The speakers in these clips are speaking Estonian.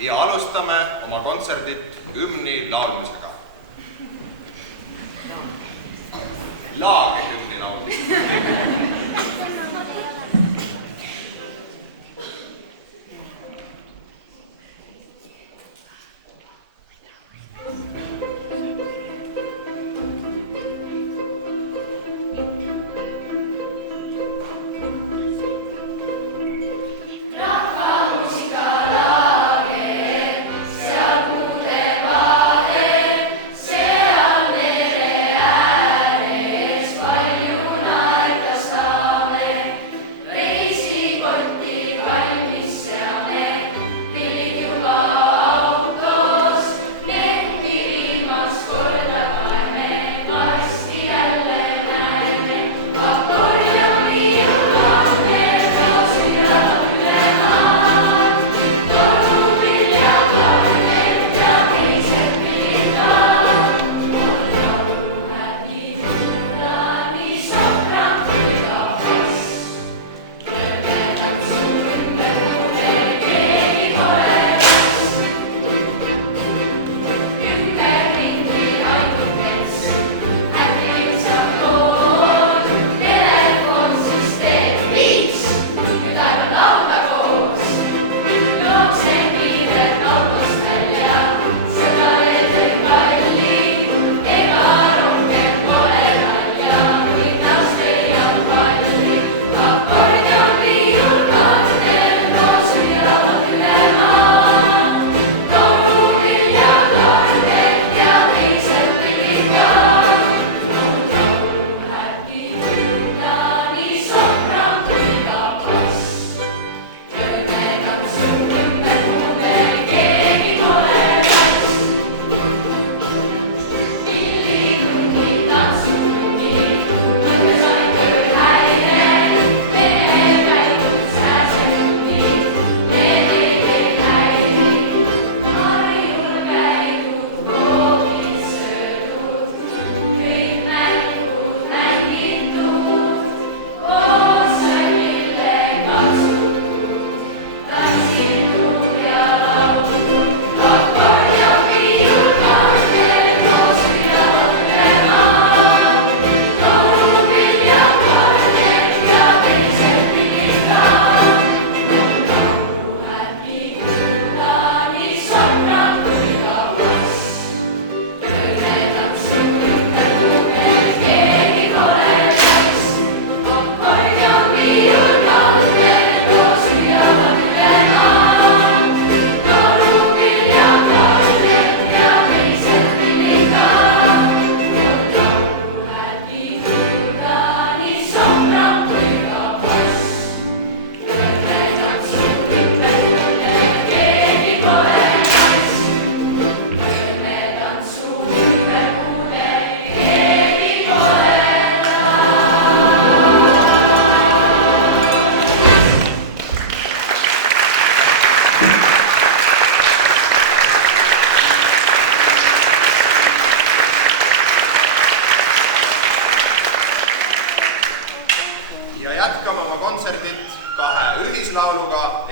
ja alustame oma kontserdit hümni laulmisega. Laage hümni laulmisega.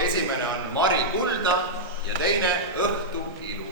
Esimene on Mari Kulda ja teine Õhtu ilu.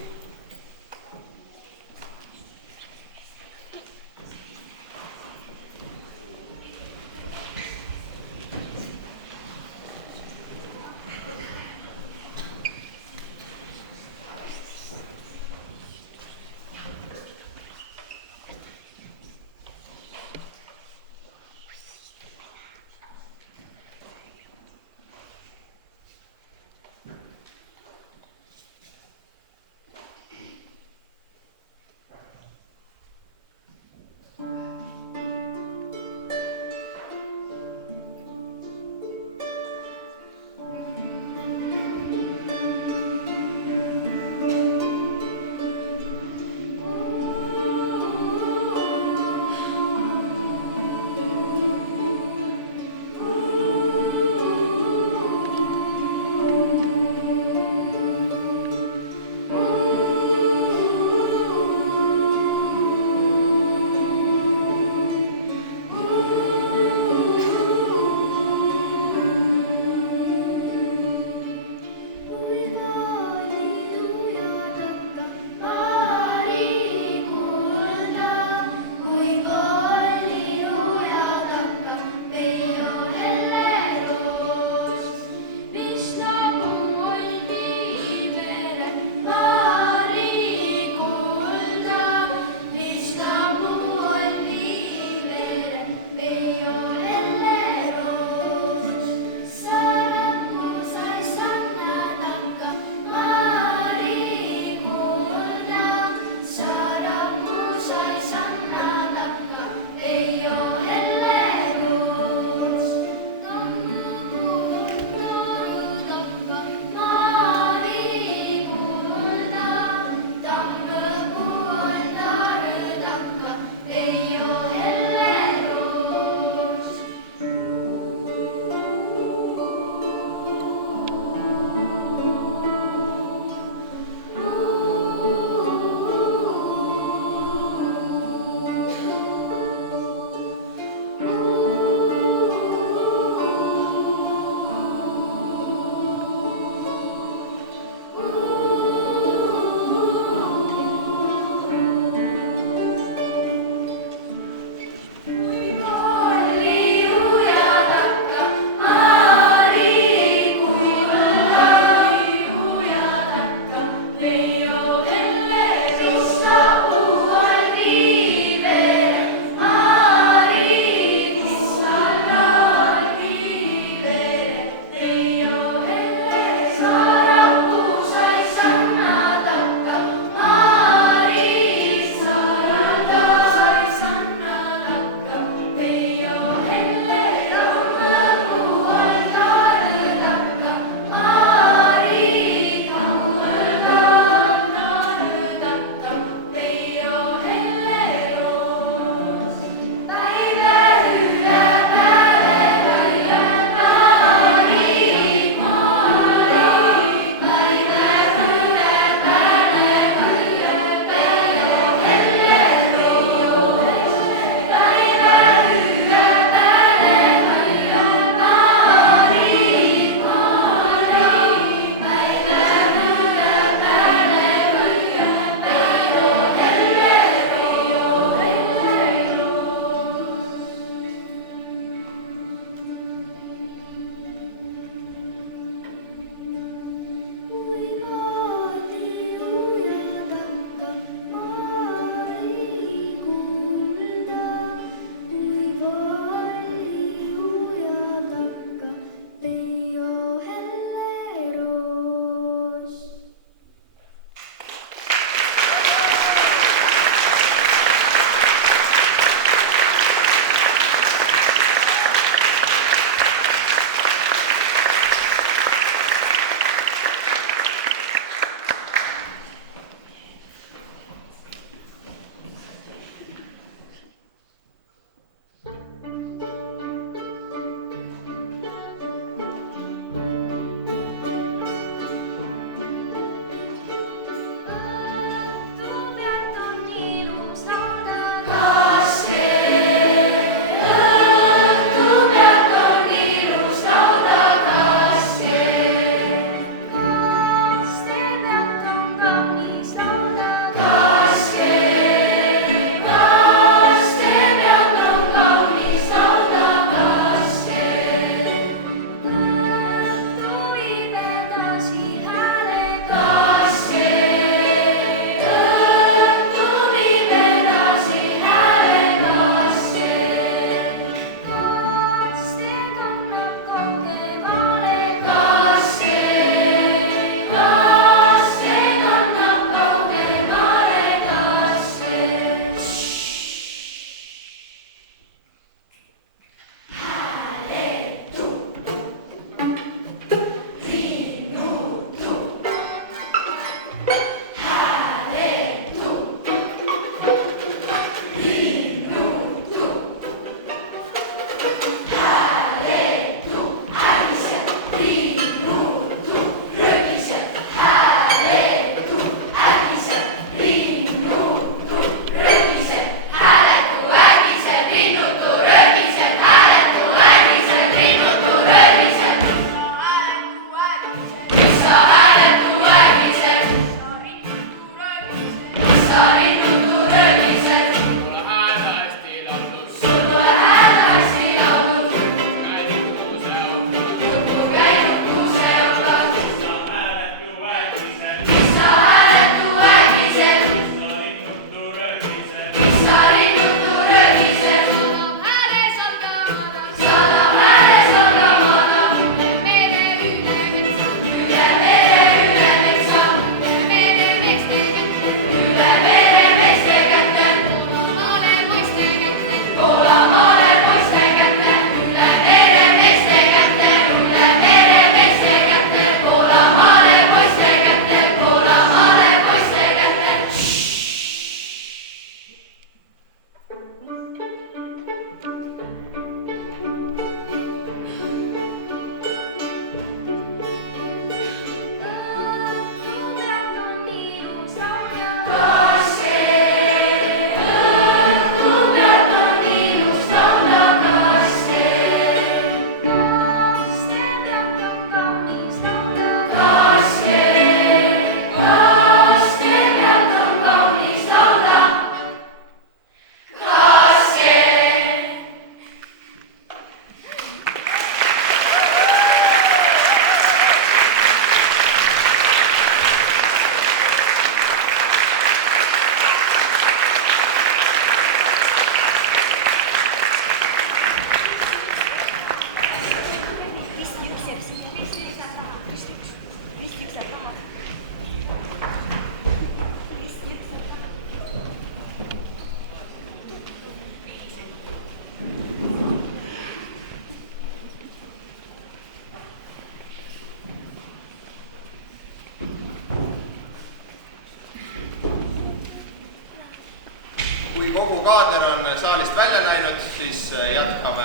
kogu kaader on saalist välja läinud, siis jätkame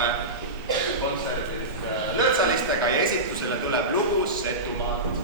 kontserdit lõõtsalistega ja esitusele tuleb lugu Setumaalt.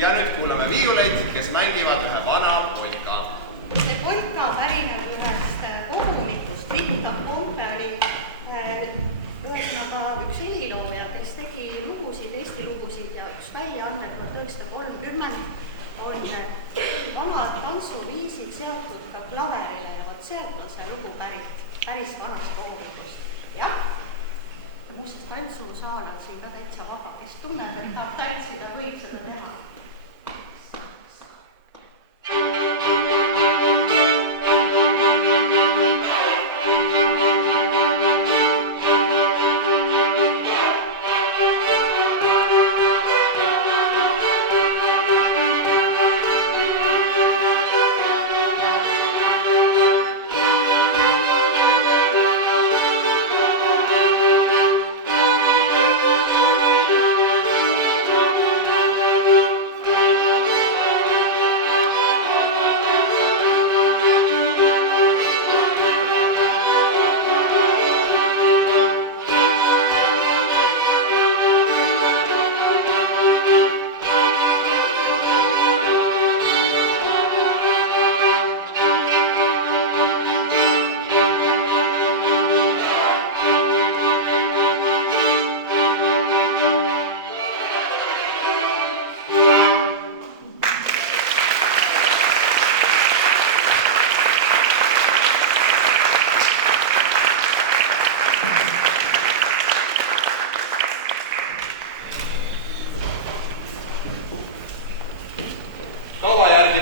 Ja nüüd kuulame viiuleid, kes mängivad ühe vana polka. See polka pärineb ühest kogumikust. Viktor Pompe oli ühesõnaga üks helilooja, kes tegi lugusid, Eesti lugusid ja üks väljaanne 1930 on vanad tantsuviisid seotud ka klaverile ja vot sealt on see lugu päris vanast kogumikust. Jah, muuseas tantsusaal on siin ka täitsa vaba, kes tunneb, et tahab tantsida, võib seda teha.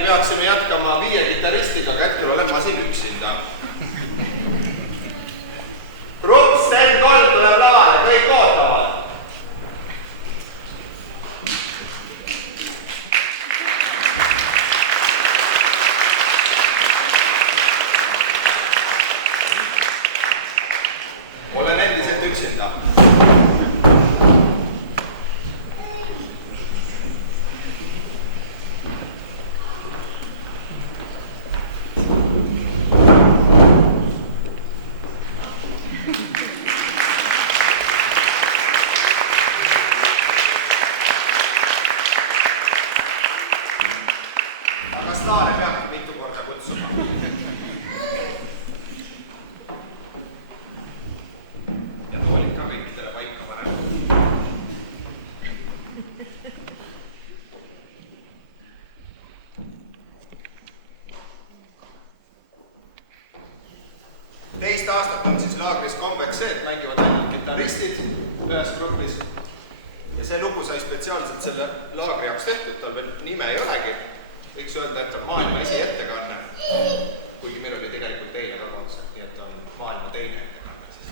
Peaksime jätkama 5 kitaristiga, aga hetkel olen ma siin üksinda. Grupp Sten 3 tuleb lavale, kõik ootavad. Olen endiselt üksinda. Staare peab mitu korda kutsuma. Ja toolid ka kõikidele paika panema. Teist aastat on siis laagris kombeks see, et mängivad ainult kitaristid ühes grupis. Ja see lugu sai spetsiaalselt selle laagri jaoks tehtud, tal veel nime ei olegi. Võiks öelda, et on maailma esiettekanne, kuigi meil oli tegelikult eile ka kontsert, nii et on maailma teine ettekanne siis.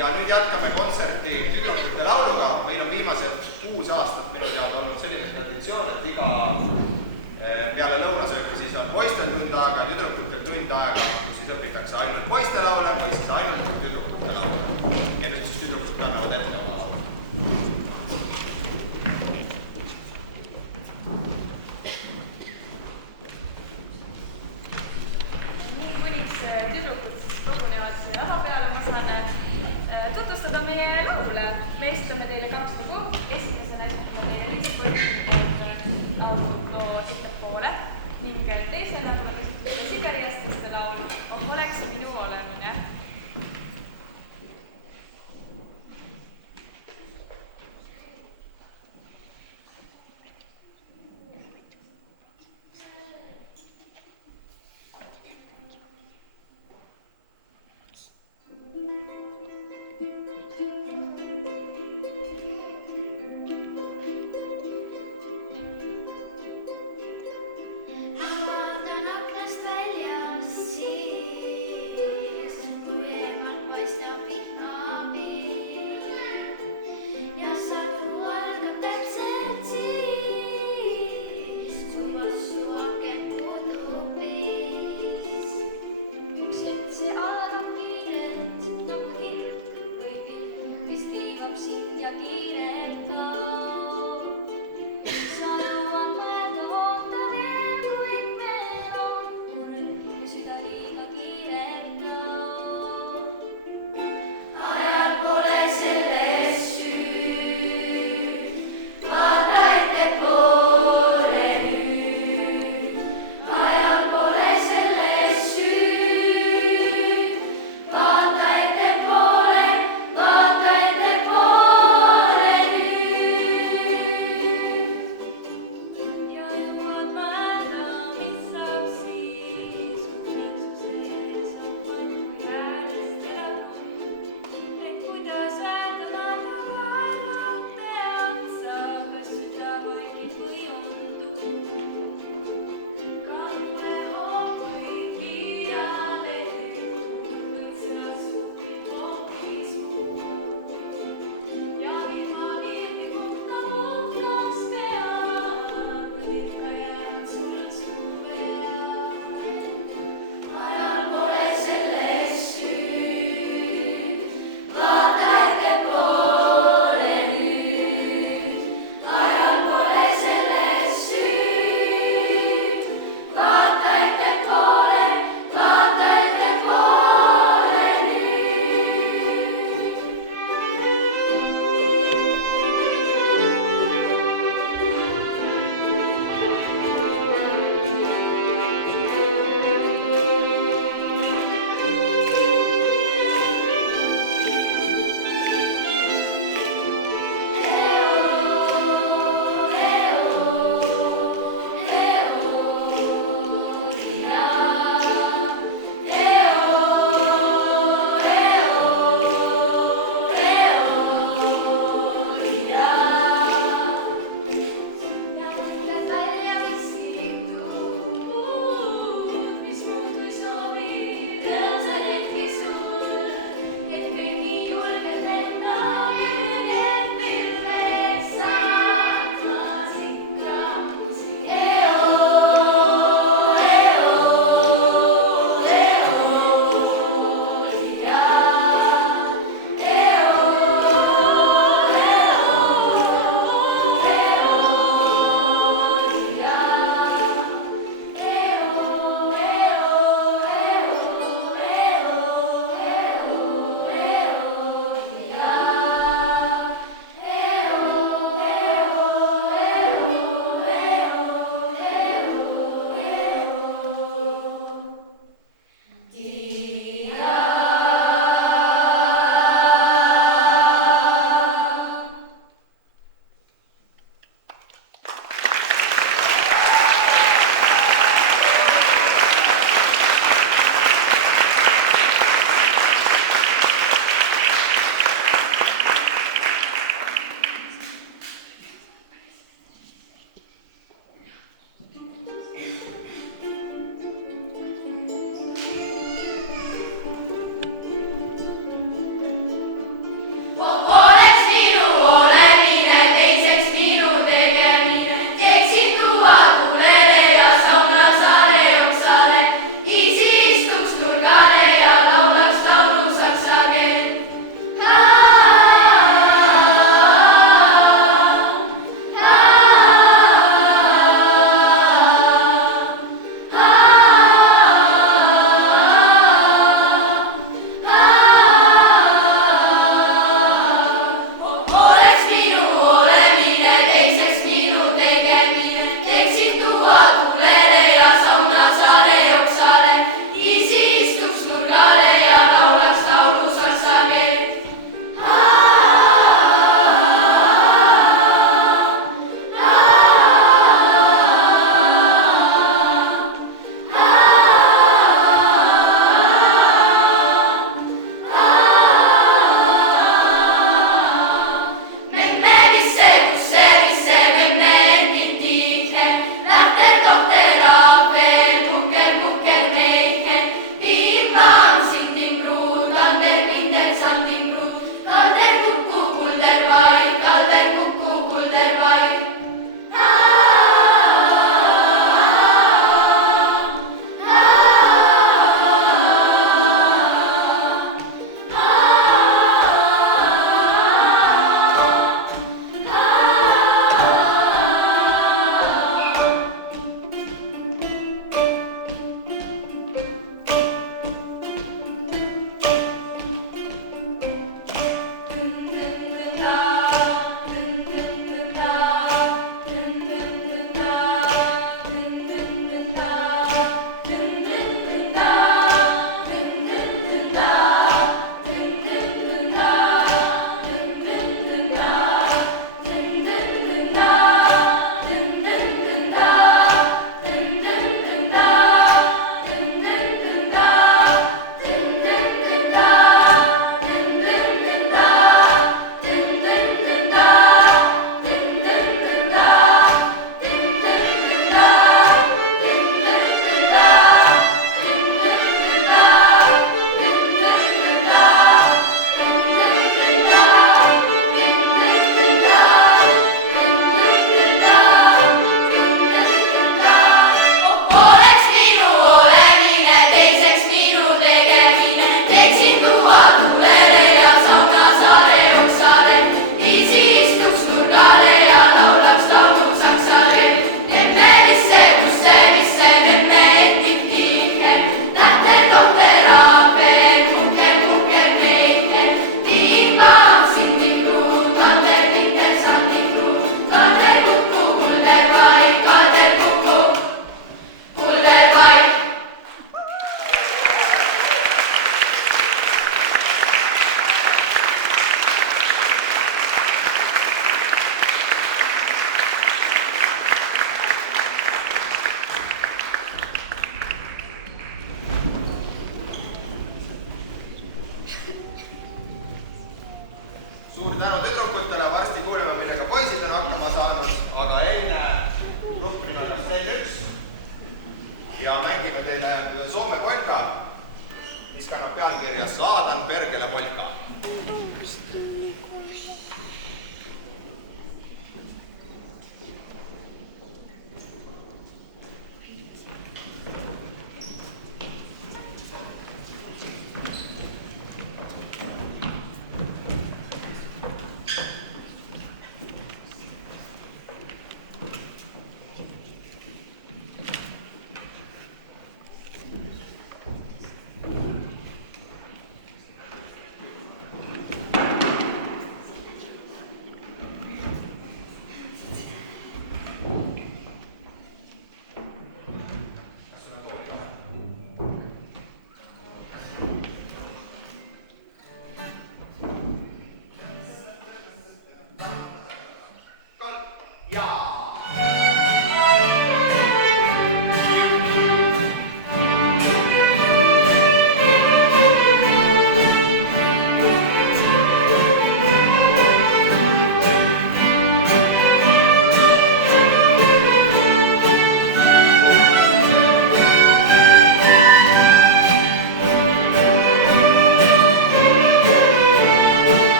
ja nüüd jätkame kontserti tüdrukute lauluga. Meil on viimased 6 aastat minu teada olnud selline traditsioon, et iga peale lõunasööki siis on poistel tund aega, tüdrukutel tund aega, kus siis õpitakse ainult poiste laule või siis ainult tüdrukute laule. Ja nüüd siis tüdrukud kannavad ette oma laulu. Nii kuniks tüdrukud kogunevad lava peale, ma saan tutvustada meie laule.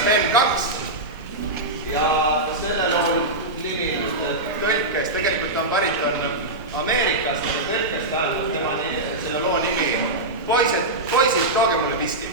Sten 2 ja selle loo nimi tõlkes, tegelikult on pärit Ameerikast, aga tõlkes tähendab tema selle loo nimi Poisid, tooge mulle viski.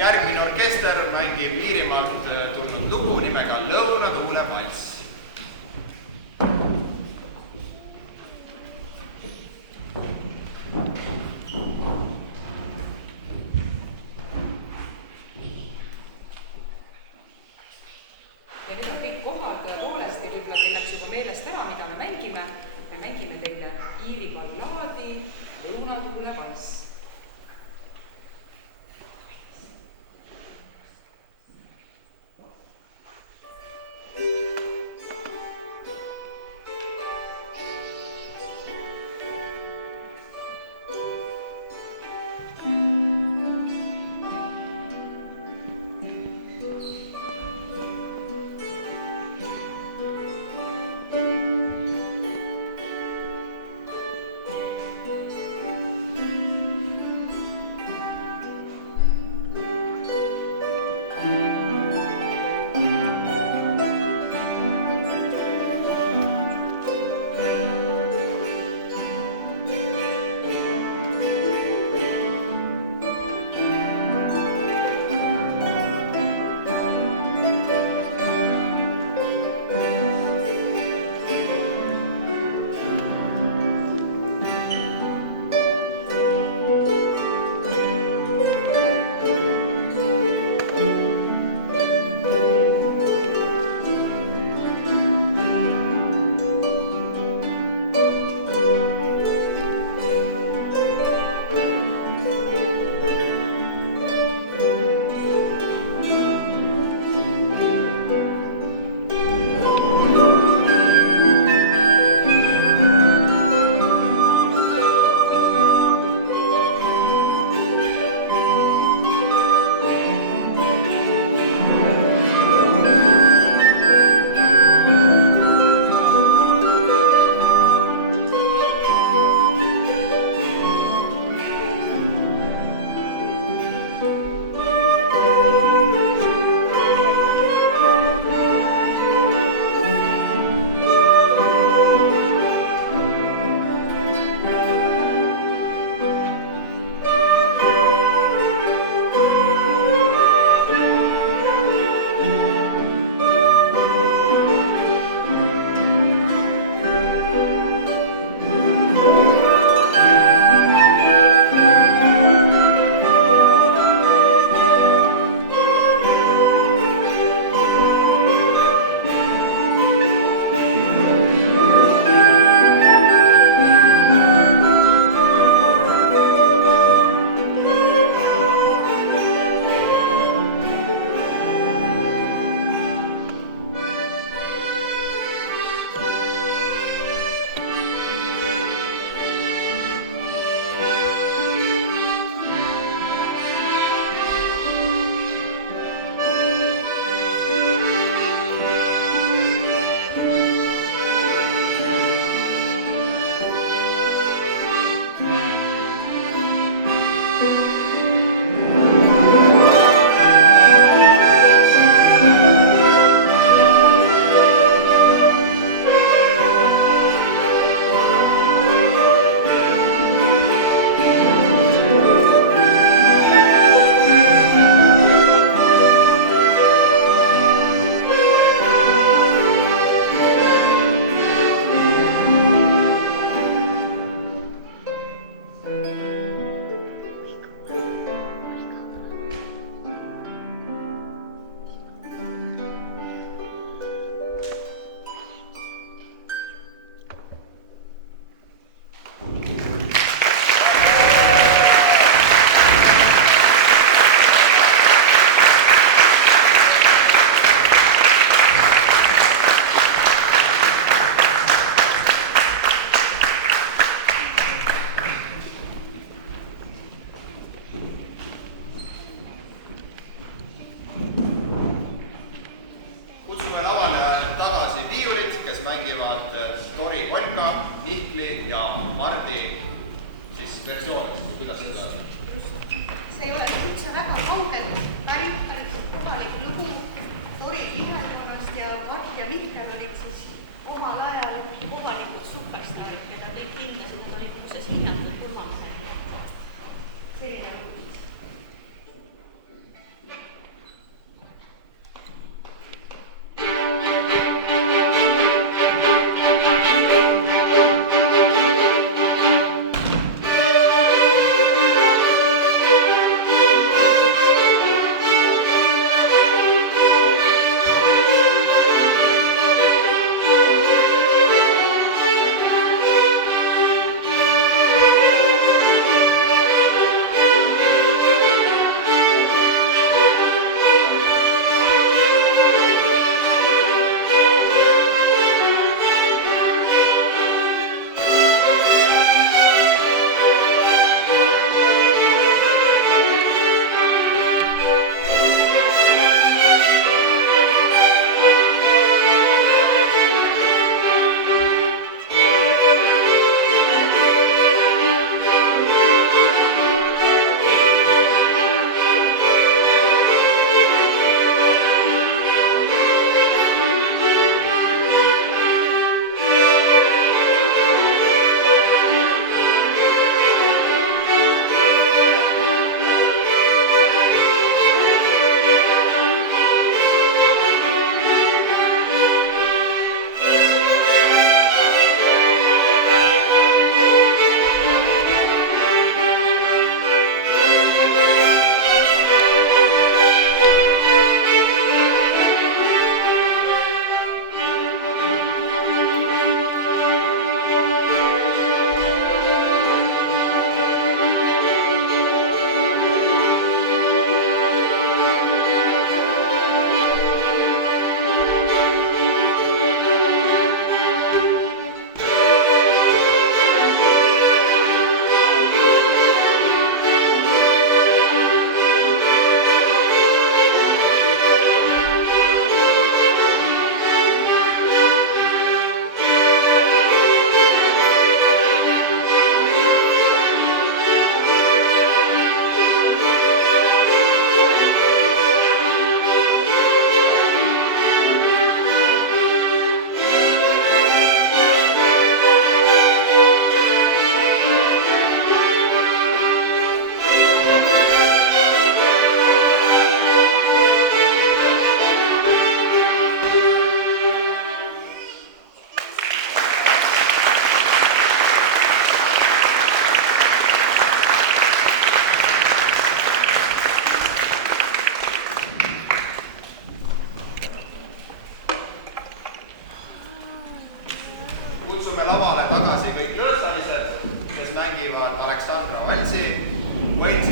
Järgmine orkester mängib Iirimaalt tulnud lugu nimega Lõunatuule valss. Ja nüüd on kõik kohad tõepoolest ja võib-olla teil läks juba meelest ära, mida me mängime. Me mängime teile Iiri ballaadi Lõunatuule valss. mängivad Tori Kolka, Mihkli ja Mardi siis versioonides, kuidas seda öelda? See ei ole üldse väga kaugelt pärit kohalik lugu Tori kihelkonnast ja Mart ja Mihkel olid siis omal ajal kohalikud superstaarid, keda kõik hindasid, nad olid muuseas hinnatud pulmamehed. Selline lugu.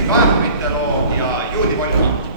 Kaevurite loo ja Juudi Polka.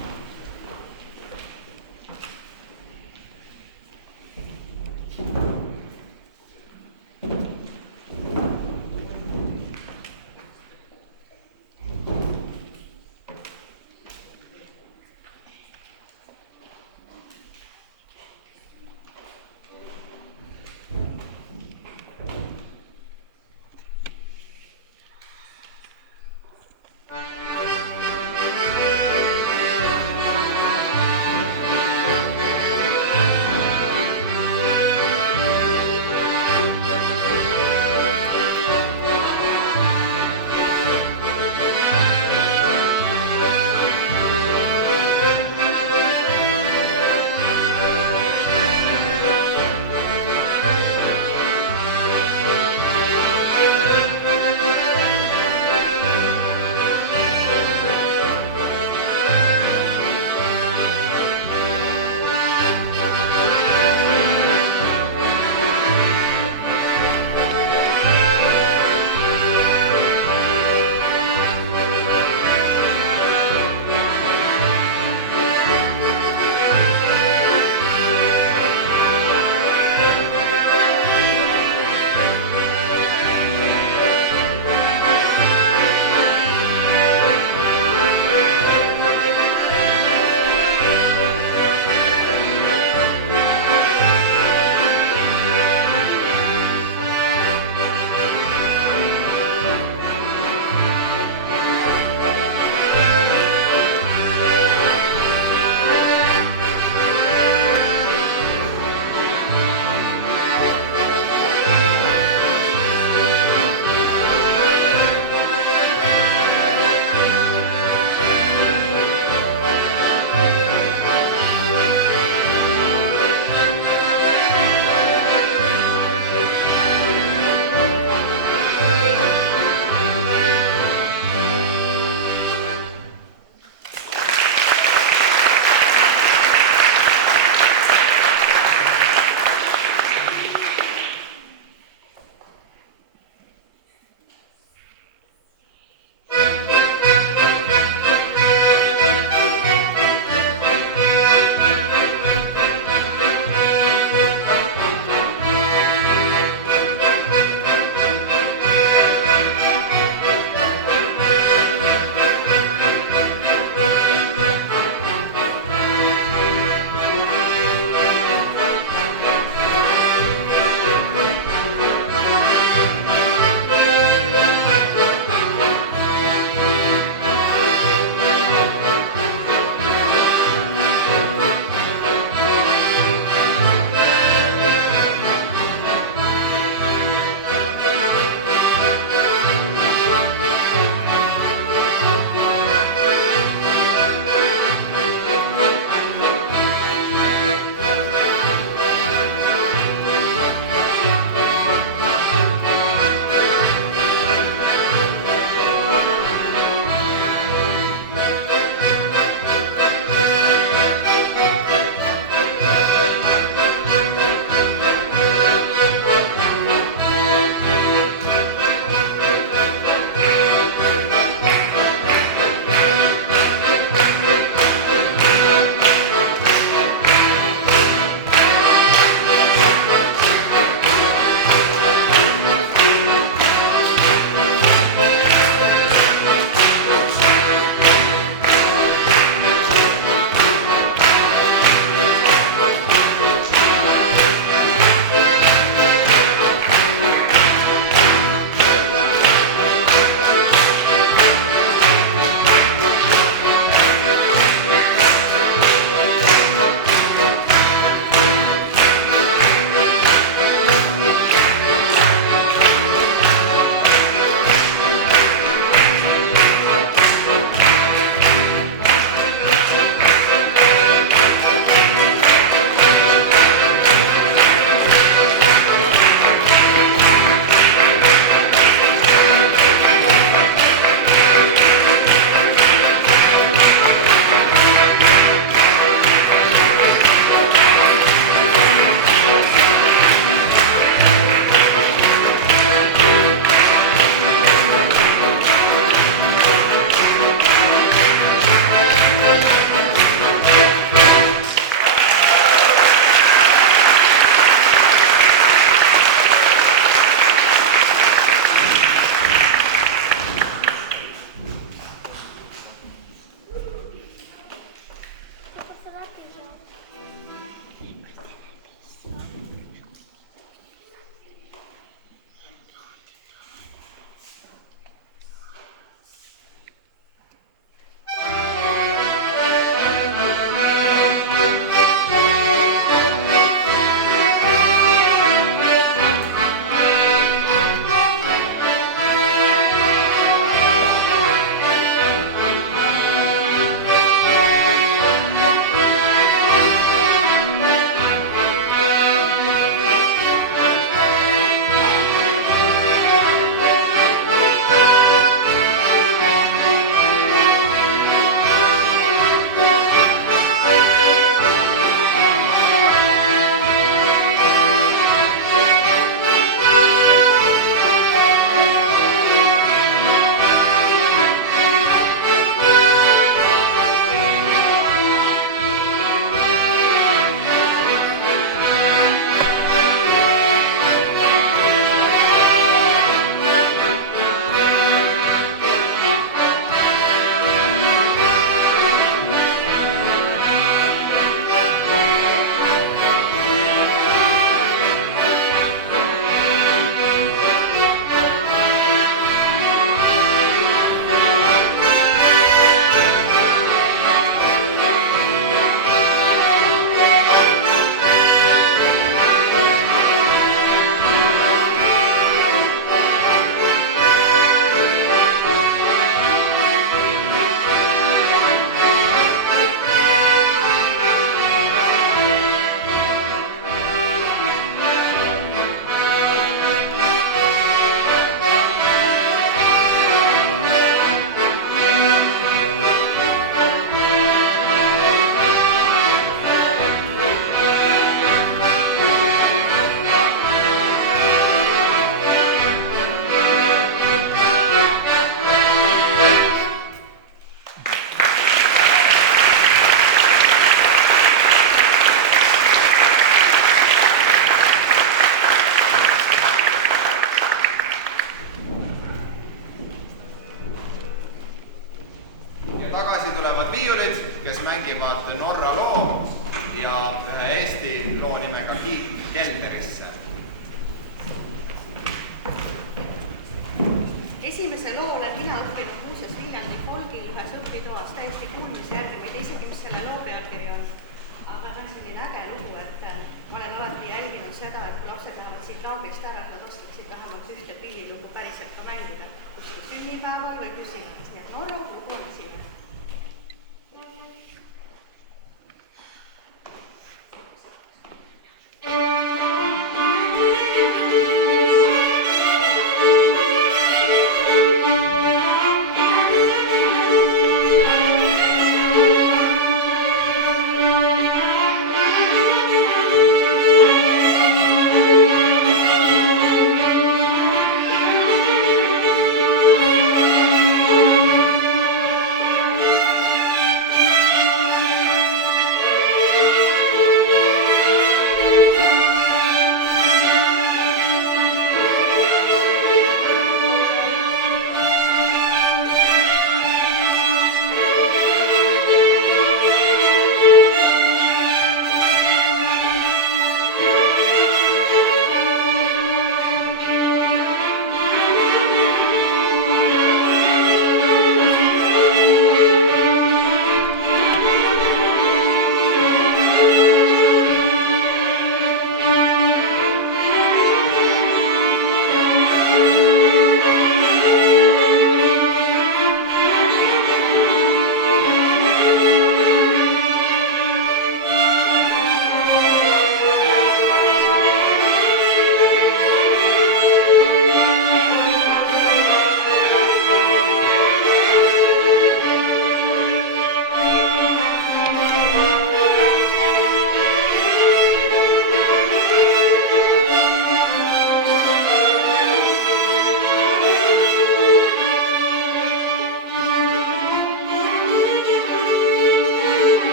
laagrist ära, et nad oskaksid vähemalt ühte pillilugu päriselt ka mängida kuskil sünnipäeval või kuskil. Nii et Norra lugu on esimene.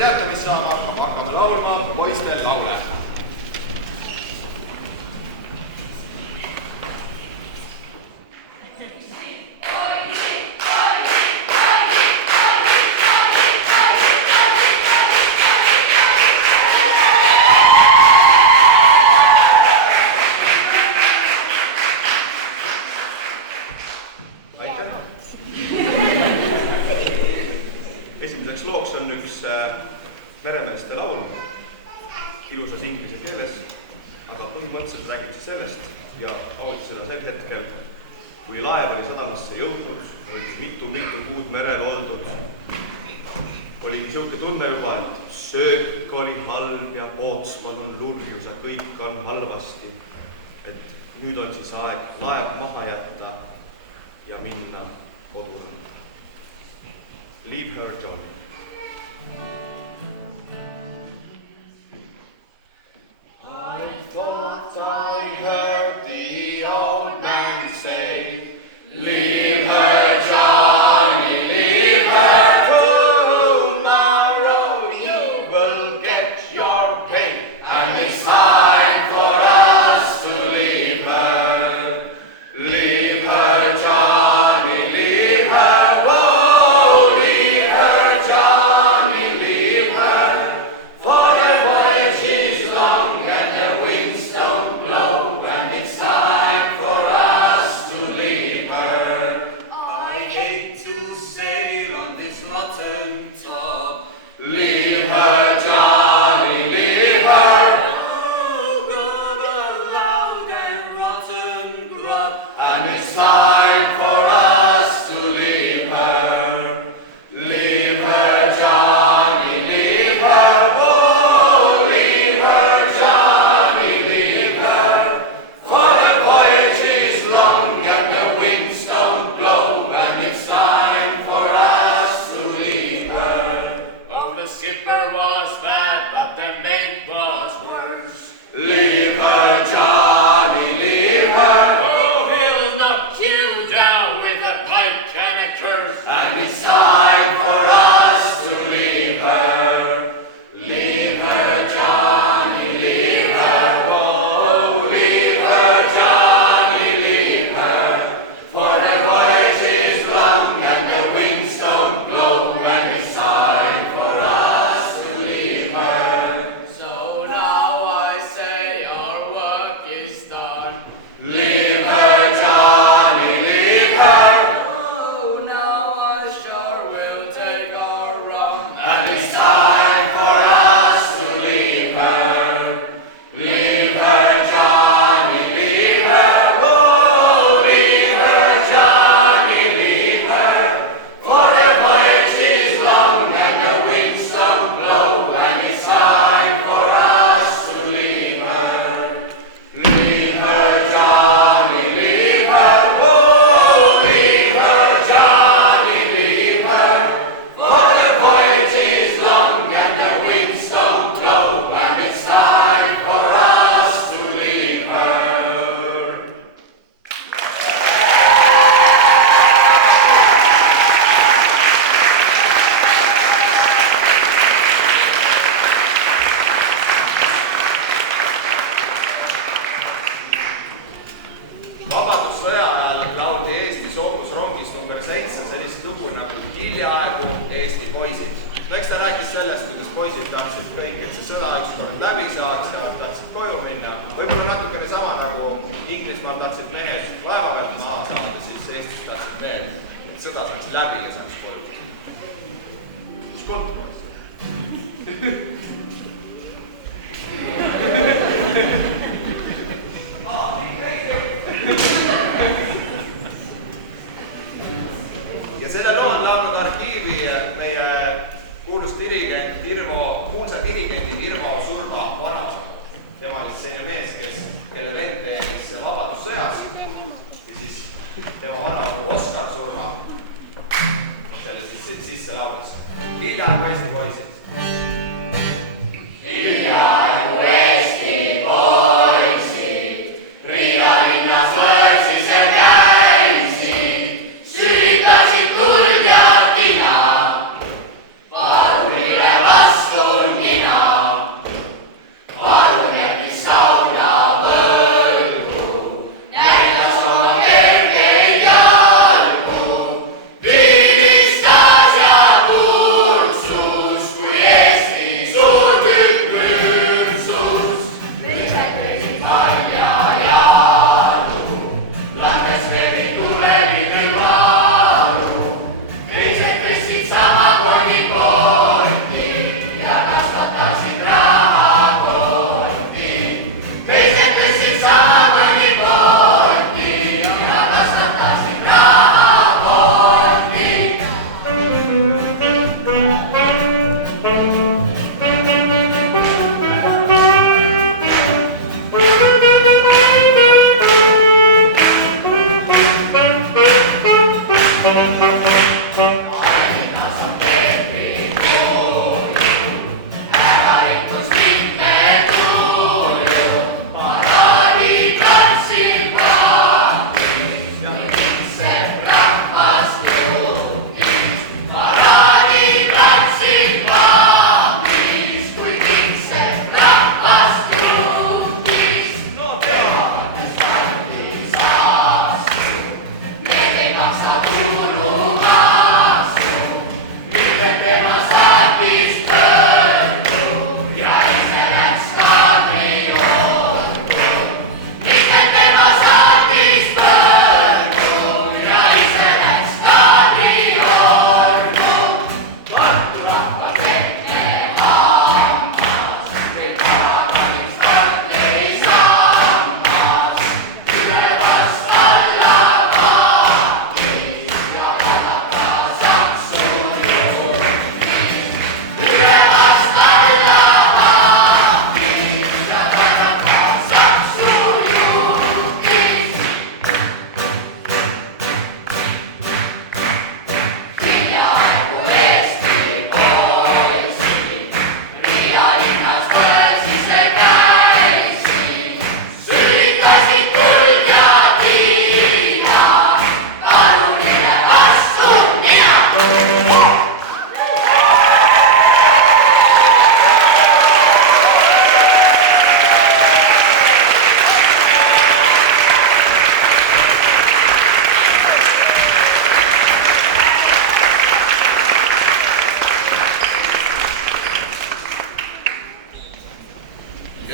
teatamist saama, hakkame laulma poistel laule. Esimeseks looks on üks meremeeste laul ilusas inglise keeles, aga põhimõtteliselt räägib see sellest ja lauldi seda sel hetkel, kui laev oli sadamasse jõudnud, oli mitu kuud merel oldud. Oligi niisugune tunne juba, et söök oli halb ja pootsman on lurjus ja kõik on halvasti. Et nüüd on siis aeg laev maha jätta ja minna koduranda. Leave her, Johnny. I thought I heard the old man say, leave her, Johnny, leave her. Tomorrow you will get your pay, and it's time for us to leave her. Leave her, Johnny, leave her. Whoa, leave her, Johnny, leave her. For the voyage is long and the winds don't blow, and it's time for us to leave her. I hate to sail on this rotten top. Leave her, Johnny, leave her. Oh, God, loud and rotten grub, and it's time for us to leave her. Leave her, Johnny, leave her. Oh, leave her, Johnny, leave her. For the voyage is long and the winds don't blow, and it's time for us to leave her. Oh, the skipper was bad, but the mate was worse. Leave her, Johnny, leave her. Oh, he'll knock you down with a pike and a curse, and it's time for us to leave her. Leave her, Johnny, leave her. Oh, leave her, Johnny, leave her. For the voyage is long and the winds don't blow, and it's time for us to leave her. So now I say our work is done. Leave her, Johnny, leave her. Oh, now I sure will take our rum, and it's time for us to leave her. Leave her, Johnny, leave her. Oh, leave her, Johnny, leave her. For the voyage is long and the winds don't blow, and it's time for us to leave her. Leave her, Johnny, leave her. Oh, leave her, Johnny, leave her. For the voyage is long and the winds don't blow, and it's time for us to leave her. Vabadussõja ajal lauldi Eesti soomusrongis number 7 sellist lugu nagu Hiljaaegu Eesti poisid. No eks ta rääkis sellest, kuidas poisid tahtsid kõik, et see sõda ükskord läbi saaks ja tahtsid koju minna. Võib-olla natukene sama nagu Inglismaal tahtsid mehed laeva pealt maha saada, siis Eestis tahtsid mehed, et sõda saaks läbi ja saaks koju. Kus kontoris? Ja selle loo on laulnud arhiivi meie kuulsa dirigendi Irvo Surva vanaisa. Tema oli selline mees, kelle vend teenis Vabadussõjas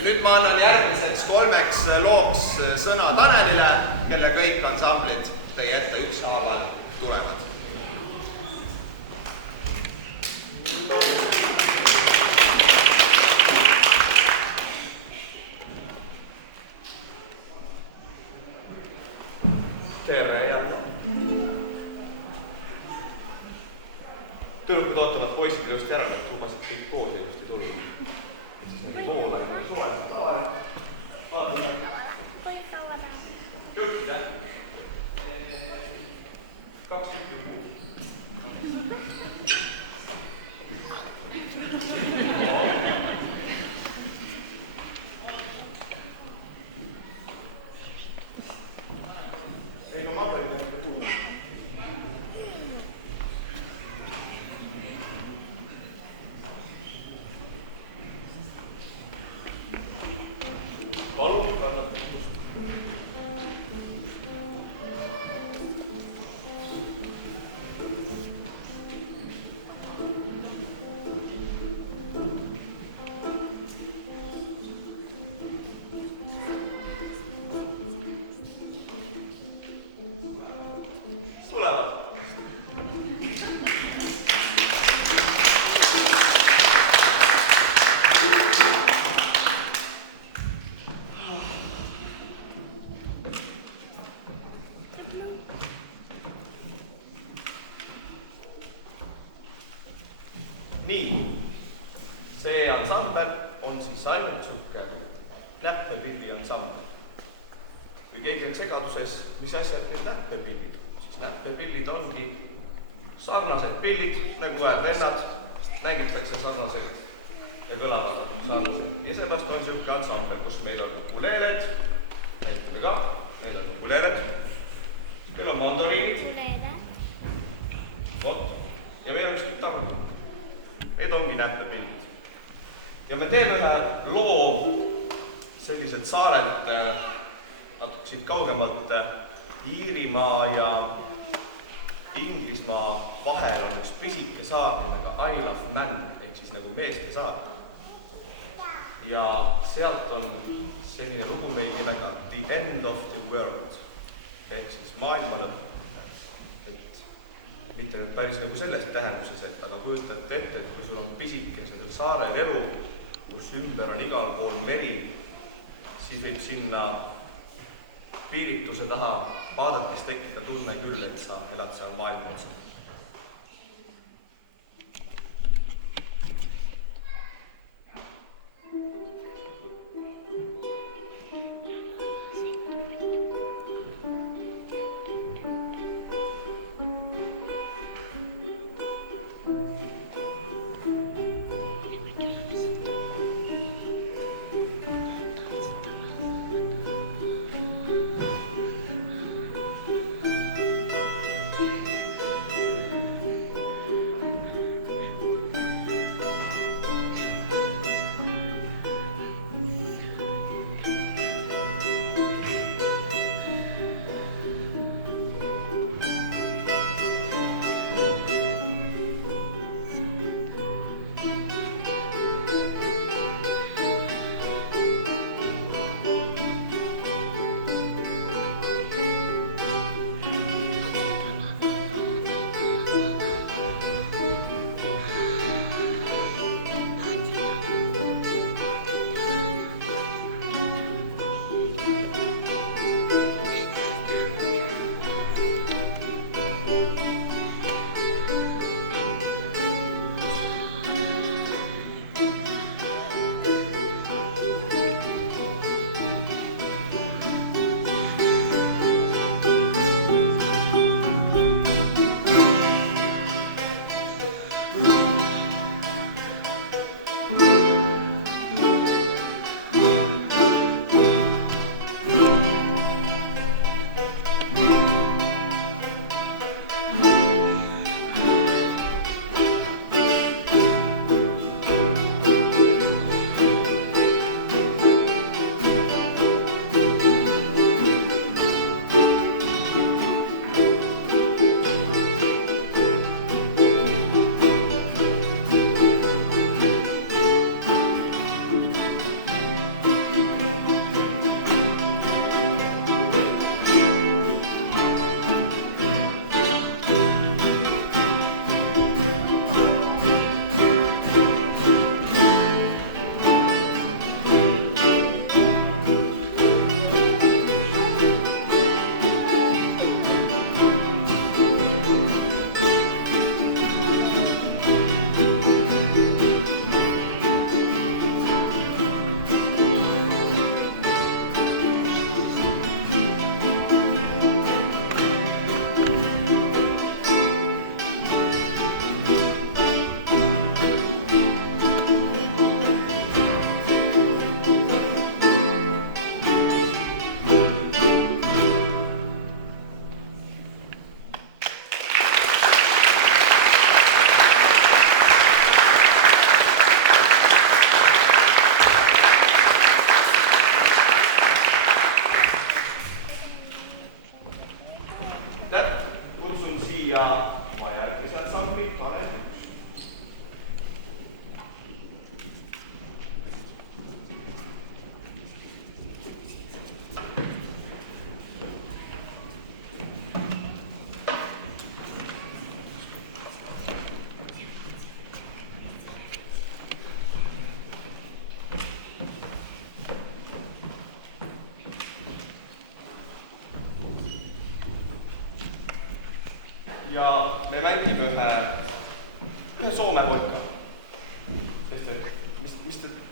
nüüd ma annan järgmiseks 3 looks sõna Tanelile, kelle kõik ansamblid teie ette ükshaaval tulevad. Tere jälle. Tüdrukud ootavad poisid ilusti ära, et lubasid kõik koos ilusti tulla. Siis nägi voola ja suvaliselt tavale. Vaatame. Jõudsid, jah? 2 tükki kuu. Ei, no ma võin näha kuu. Palun, kannate kust. Tulevad. Nii, see ansambel on siis ainult sihuke näppepilli ansambel. Kui keegi on segaduses, mis asjad need näppepillid on, siis näppepillid ongi sarnased pillid, nagu vennad, mängitakse sarnaselt ja kõlavad sarnaselt. Ja seepärast on sihuke ansambel, kus meil on ukuleeled, näitame ka, meil on ukuleeled, meil on mandoriinid, vot, ja meil on üks kitarr. Need ongi näppepillid. Ja me teeme ühe loo sellised saarelt, natuke siit kaugemalt, Iirimaa ja Inglismaa vahel on üks pisike saar nimega Isle of Man, ehk siis nagu meeste saar. Ja sealt on selline lugu meil nimega The End of the World, ehk siis maailma lõpp. Mitte nüüd päris nagu selles tähenduses, et aga kujutate ette, et kui sul on pisike sellel saarel elu, kus ümber on igal pool meri, siis võib sinna piirituse taha vaadates tekkida tunne küll, et sa elad seal maailma otsas.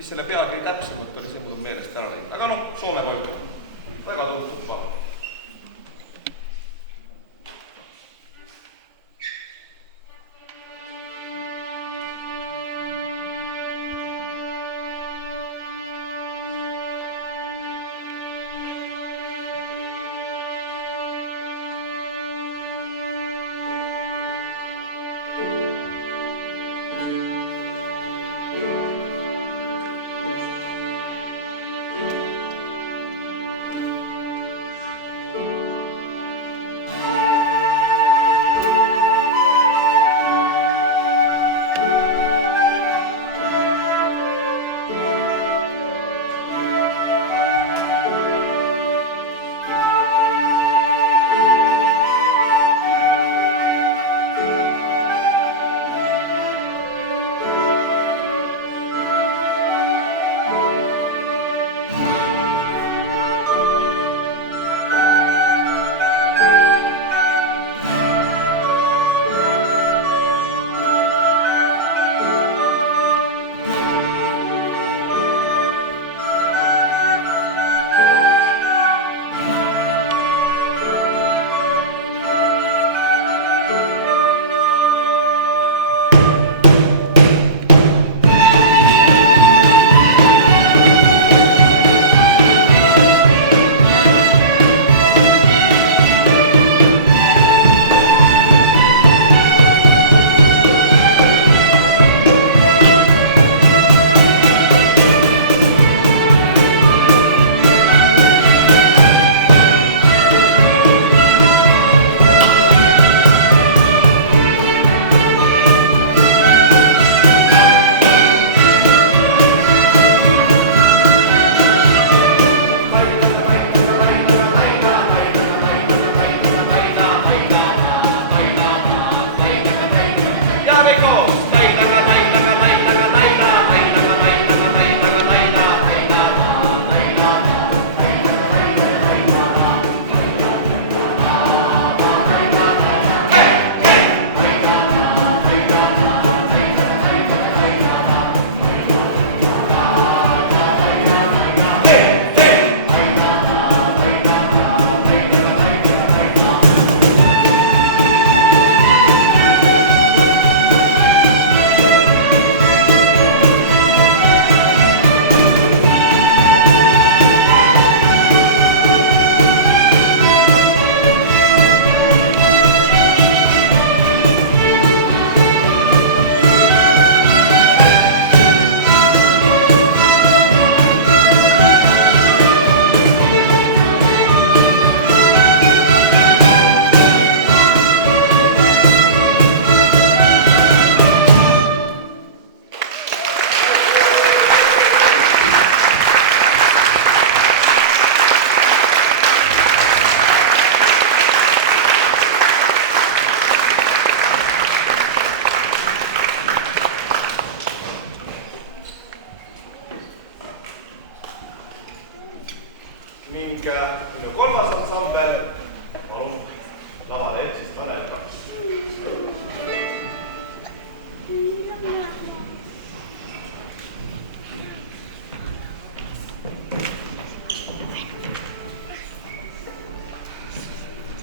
mis selle pealkiri täpsemalt oli, see mul on meelest ära läinud. Aga noh, Soome poeg. Väga tuntud palun.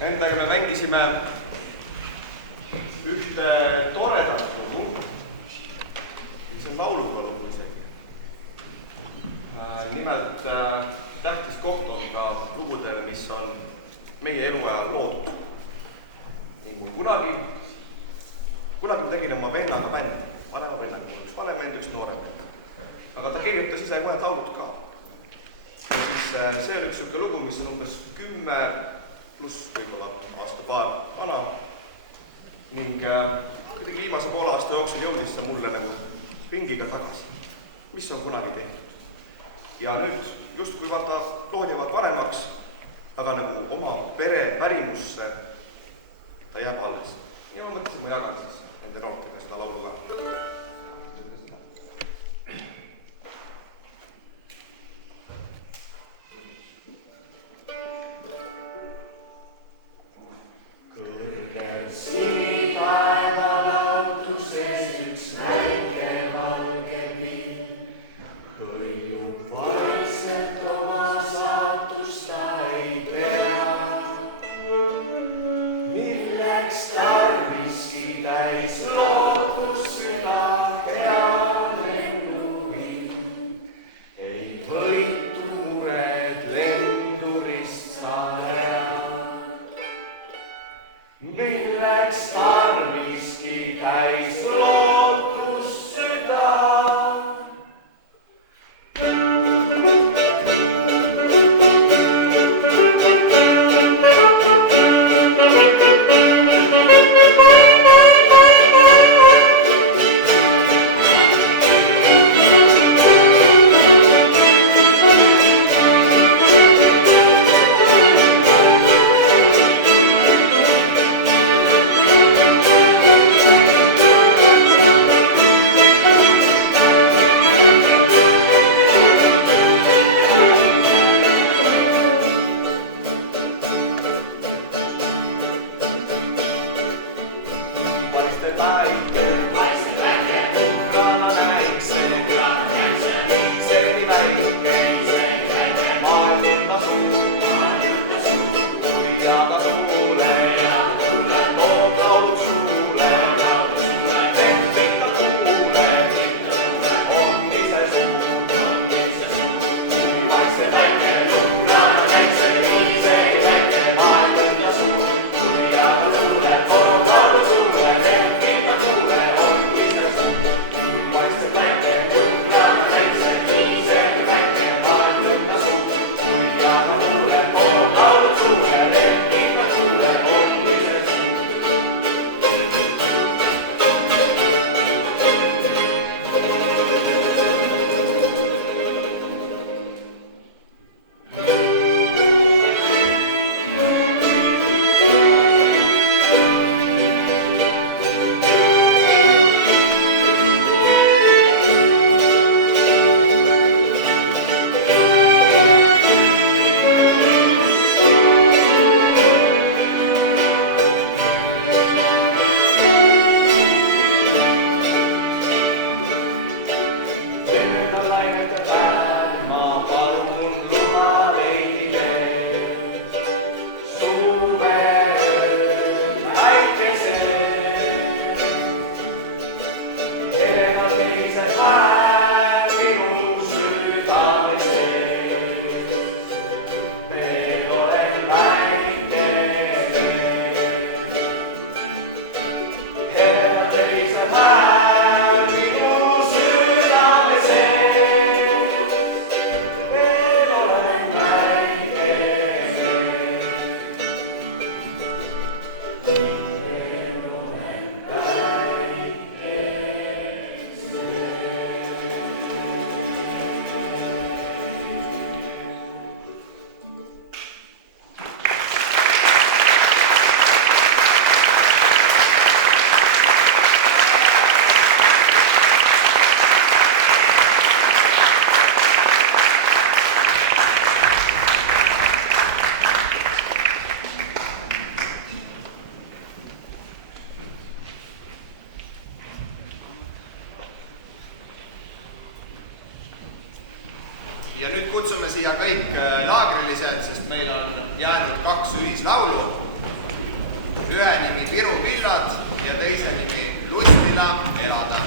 Endaga me mängisime ühte toredat lugu, mis on lauluga lugu isegi. Nimelt tähtis koht on ka lugudel, mis on meie eluajal loodud. Ning mul kunagi ma tegin oma vennaga bändi, vanema vennaga, mul üks vanem vend, üks noorem vend. Aga ta kirjutas ise mõned laulud ka. Ja siis see on üks selline lugu, mis on umbes 10 pluss võib-olla aasta-paar vana ning kuidagi viimase poole aasta jooksul jõudis see mulle nagu ringiga tagasi, mis on kunagi tehtud. Ja nüüd justkui vaata lood jäävad vanemaks, aga nagu oma pere pärimusse ta jääb alles. Ja ma mõtlesin, ma jagan siis nende noortega seda laulu ka. ja nüüd kutsume siia kõik laagrilised, sest meil on jäänud 2 ühislaulu. Ühe nimi Viru villad ja teise nimi Lustina elada.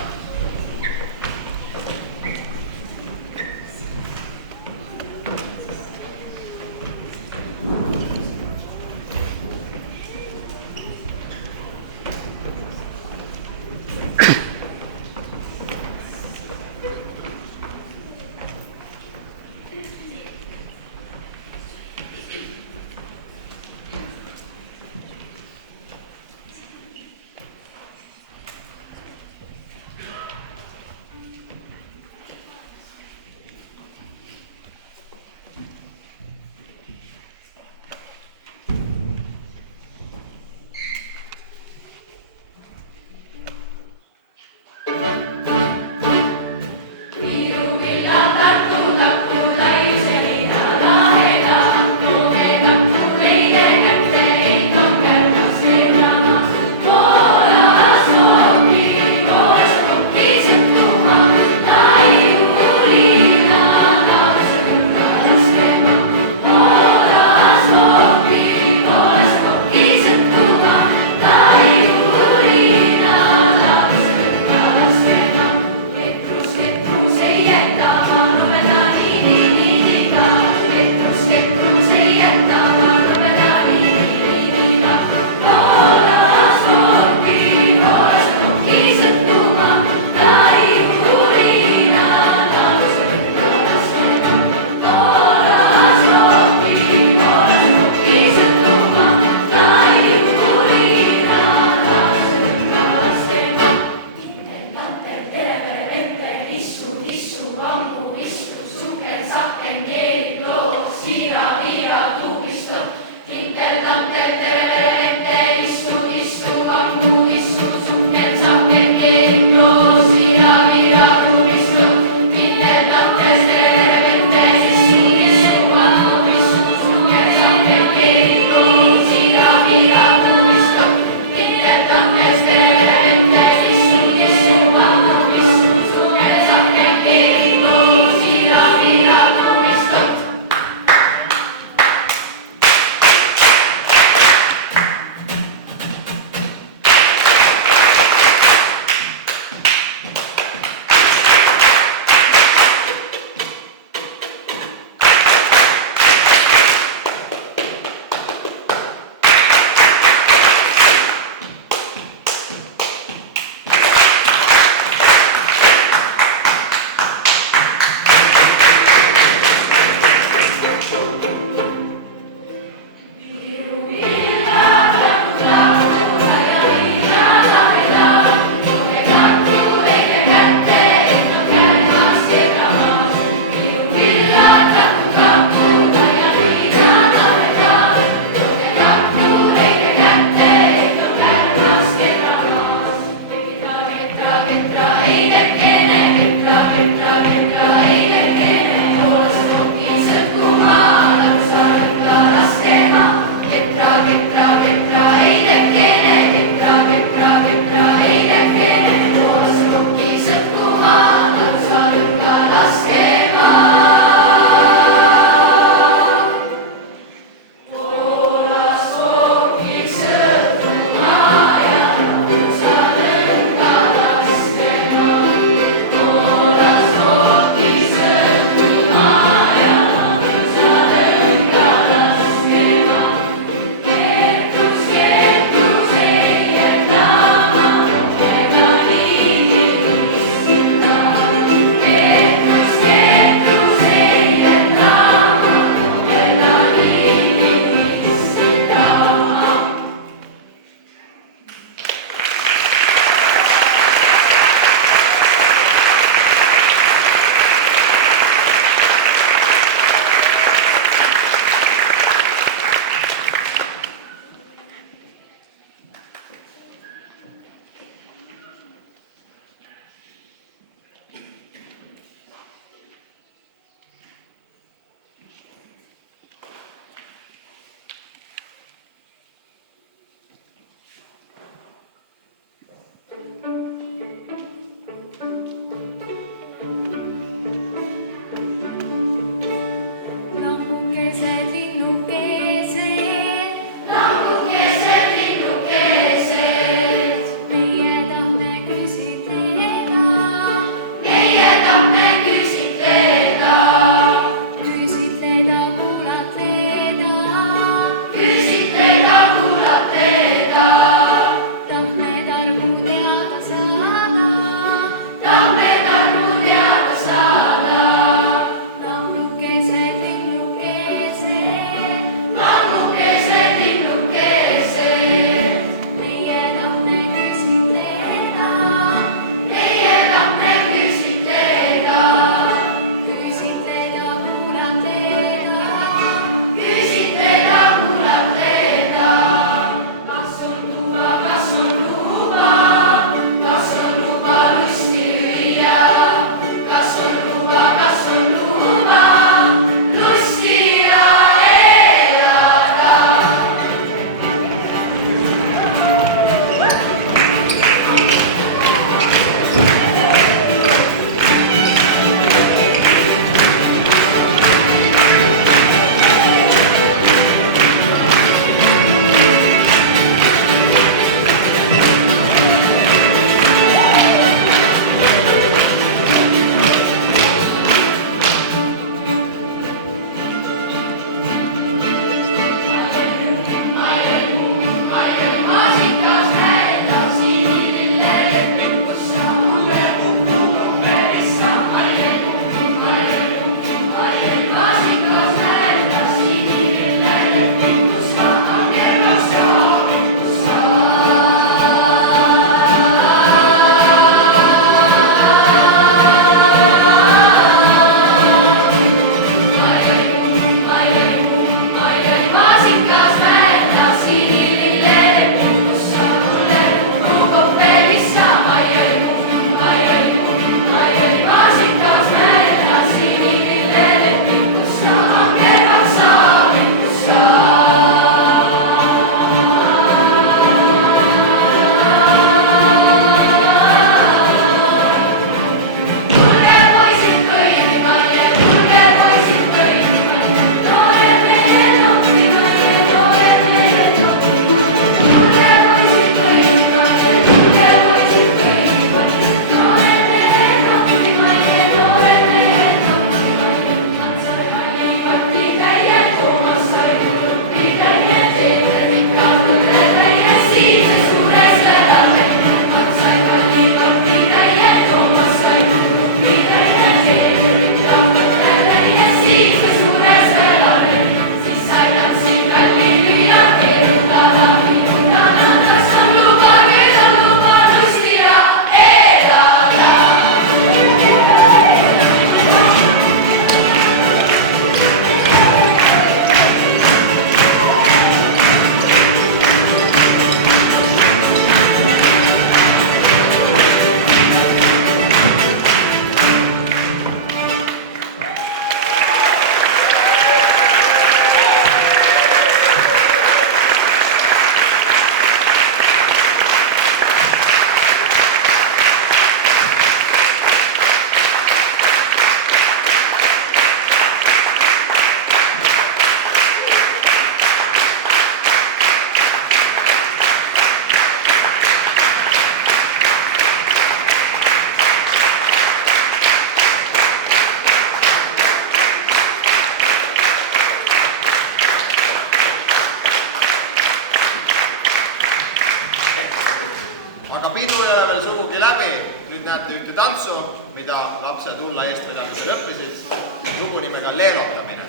ühte tantsu, mida lapsed hulla eestvedamisel õppisid, lugu nimega Leerotamine.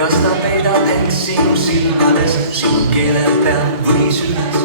Kas ta peidab end sinu silmades, sinu keele peal või süles?